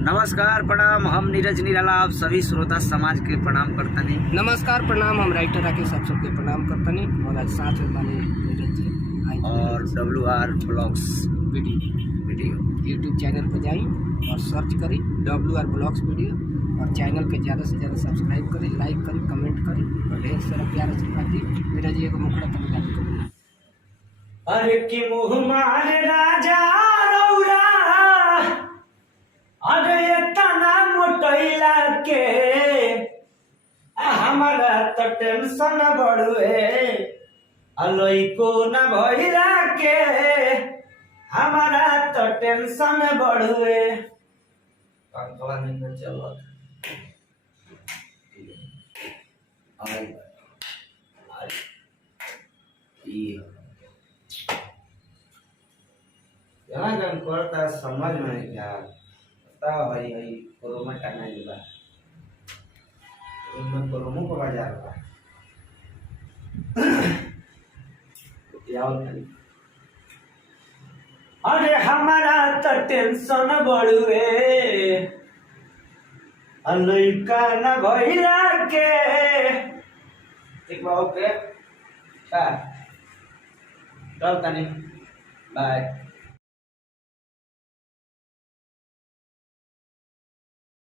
नमस्कार प्रणाम, हम नीरज निराला आप सभी श्रोता समाज के प्रणाम करतनी। नमस्कार प्रणाम, हम राइटर राकेश आप सबके प्रणाम करतनी और आज साथ में बने नीरज जी और WR blogs video YouTube channel पर जाई और सर्च करी WR ब्लॉग्स वीडियो और चैनल के ज़्यादा से ज़्यादा सब्सक्राइब करी, लाइक करी, कमेंट करी और ढेर सारा प्यार आशीर्वाद दी। नीरज जी को मुखड़ा तक याद करी। अरे कि मुँह मारे राजा रौरा, अरे इतना मोटैला के हमारा तो टेंशन बढ़ुए, अलई को न भइला के हमारा तो टेंशन बढ़ुए। पंखवा नहीं चलो करता समझ में क्या बताओ भाई भाई कोरोना टाइम आई बा, इनमें कोरोना को बाजार बा अरे हमारा तो टेंशन बढ़ुए, लइका न भइला के ठीक बा। ओके चल तनी बाय।